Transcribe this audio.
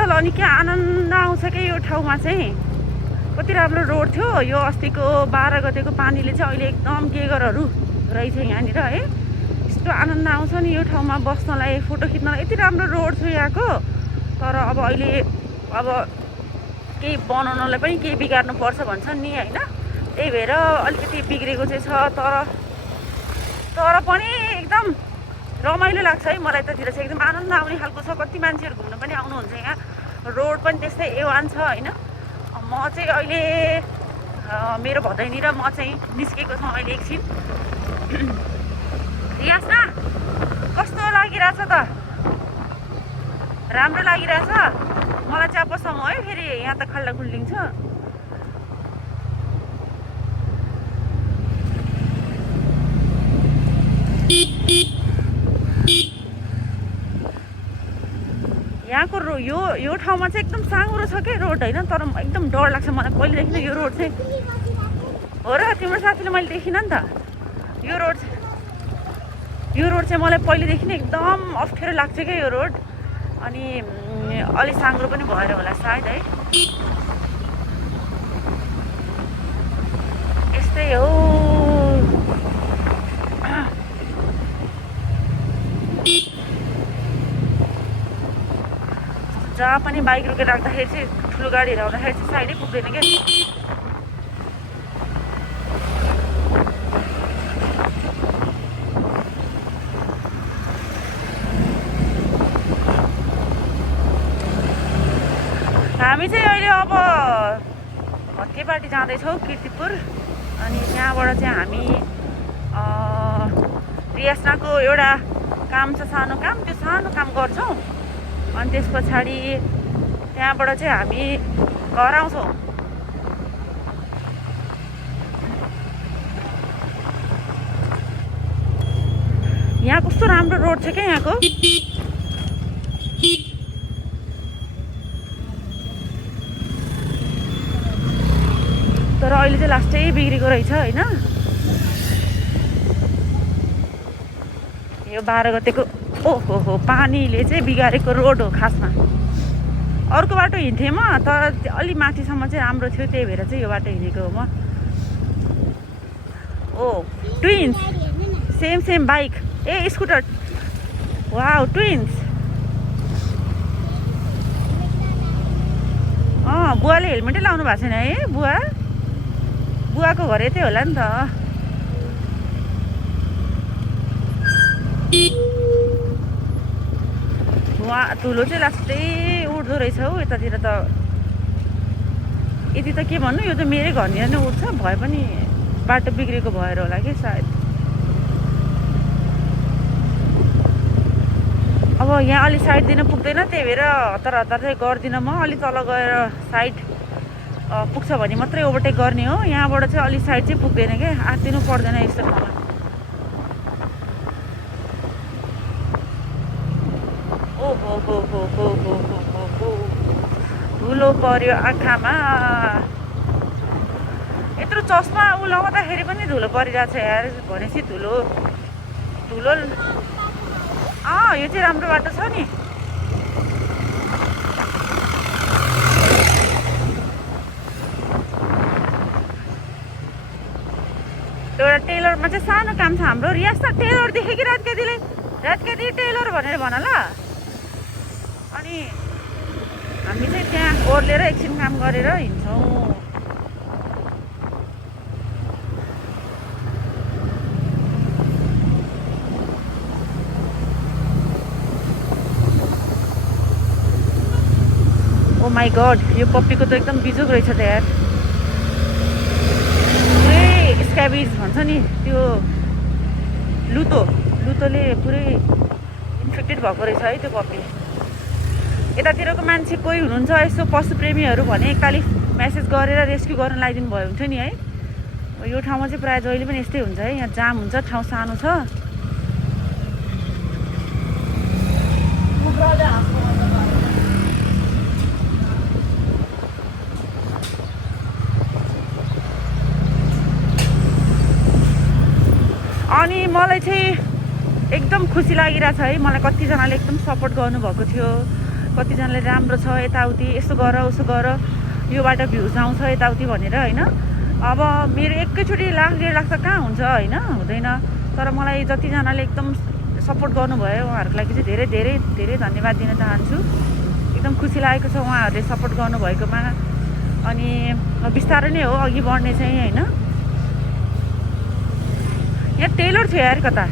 शीतल अनि क्या आनन्द आउँछ क्या यो ठाउँमा चाहिँ। कति राम्रो रोड थियो। यो अस्तिको 12 गतेको पानीले चाहिँ अहिले एकदम गेगरहरू रहेछ यहाँनिर है। यस्तो आनन्द आउँछ नि यो ठाउँमा बस्नलाई, फोटो खिच्नलाई। यति राम्रो रोड थियो यहाँको। तर अब अहिले अब केही बनाउनलाई पनि केही बिगार्नु पर्छ भन्छन् नि होइन। त्यही भएर अलिकति बिग्रेको चाहिँ छ। तर पनि एकदम रमाइलो लाग्छ है मलाई त्यतिर चाहिँ। एकदम आनन्द आउने खालको छ। कति मान्छेहरू घुम्न पनि आउनुहुन्छ यहाँ। रोड पनि त्यस्तै A1 छ होइन। म चाहिँ अहिले मेरो भदैनी र म चाहिँ निस्केको छौँ अहिले एकछिन। रियासना कस्तो लागिरहेछ त? राम्रो लागिरहेछ? मलाई चाहिँ अब समय है फेरि यहाँ त खल्ला खुल्लिङ छ। यहाँको यो ठाउँमा चाहिँ एकदम साँघुरो छ क्या रोड होइन। तर एकदम डर लाग्छ मलाई पहिलेदेखि नै यो रोड चाहिँ। हो र तिम्रो साथीले मैले देखिनँ नि त। यो रोड चाहिँ मलाई पहिलेदेखि नै एकदम अप्ठ्यारो लाग्छ क्या यो रोड। अनि अलि साँघुरो पनि भएर होला सायद है। यस्तै हो। जहाँ पनि बाइक रोकेर राख्दाखेरि चाहिँ ठुलो गाडीहरू आउँदाखेरि चाहिँ साइडै पुग्दैन क्या। हामी चाहिँ अहिले अब भत्केपाटी जाँदैछौँ किर्तिपुर। अनि त्यहाँबाट चाहिँ हामी रियासनाको एउटा काम छ, सानो काम। त्यो सानो काम गर्छौँ अनि त्यस पछाडि त्यहाँबाट चाहिँ हामी घर आउँछौँ। यहाँ कस्तो राम्रो रोड छ क्या यहाँको। तर अहिले चाहिँ लास्टै बिग्रेको रहेछ होइन। यो 12 गतेको ओहो पानीले चाहिँ बिगारेको रोड हो खासमा। अर्को बाटो हिँड्थेँ म तर अलि माथिसम्म चाहिँ राम्रो थियो। त्यही भएर चाहिँ यो बाटो हिँडेको हो म। ओ ट्विन्स सेम बाइक। ए स्कुटर। Wow twins. बुवाले हेलमेटै लाउनु भएको छैन है। बुवाको घर यतै होला नि त। धुलो चाहिँ लास्टै उठ्दो रहेछ हौ यतातिर त। यति त के भन्नु, यो त मेरै घरनिर नै उठ्छ। भए पनि बाटो बिग्रेको भएर होला कि सायद। अब यहाँ अलि साइड दिन पुग्दैन। त्यही भएर हतार चाहिँ गर्दिनँ म। अलि तल गएर साइड पुग्छ भने मात्रै ओभरटेक गर्ने हो। यहाँबाट चाहिँ अलि साइड चाहिँ पुग्दैन क्या। आत्तिनु पर्दैन यस्तो ठाउँमा। हो धुलो पर्यो आँखामा। यत्रो चस्मा लगाउँदाखेरि पनि धुलो परिरहेछ यार। भनेपछि धुलो यो चाहिँ राम्रो बाटो छ नि। एउटा टेलरमा चाहिँ सानो काम छ हाम्रो। रियाज त टेलर देखेँ कि रात केटी टेलर भनेर भन ल। अनि हामी चाहिँ त्यहाँ ओर्लेर एकछिन काम गरेर हिँड्छौँ। ओ माई गड यो पप्पीको त एकदम बिजोग रहेछ त यार। पुरै स्क्याबिज भन्छ नि त्यो लुतोले पुरै इन्फेक्टेड भएको रहेछ है त्यो पप्पी। यतातिरको मान्छे कोही हुनुहुन्छ यसो पशुप्रेमीहरू भने एकतालि मेसेज गरेर रेस्क्यु गर्न लगाइदिनु भयो हुन्थ्यो नि है। यो ठाउँमा चाहिँ प्रायः जहिले पनि यस्तै हुन्छ है। यहाँ जाम हुन्छ, ठाउँ सानो छ। अनि मलाई चाहिँ एकदम खुसी लागिरहेछ है। मलाई कतिजनाले एकदम सपोर्ट गर्नुभएको थियो। कतिजनाले राम्रो छ यताउति यस्तो गर उसो गर योबाट भ्युज आउँछ यताउति भनेर होइन। अब मेरो एकैचोटि 1.5 लाख त कहाँ हुन्छ होइन, हुँदैन। तर मलाई जतिजनाले एकदम सपोर्ट गर्नुभयो उहाँहरूको लागि चाहिँ धेरै धेरै धेरै धन्यवाद दिन चाहन्छु। एकदम खुसी लागेको छ उहाँहरूले सपोर्ट गर्नुभएकोमा। अनि बिस्तारै नै हो अघि बढ्ने चाहिँ होइन। यहाँ टेलर थियो यार कता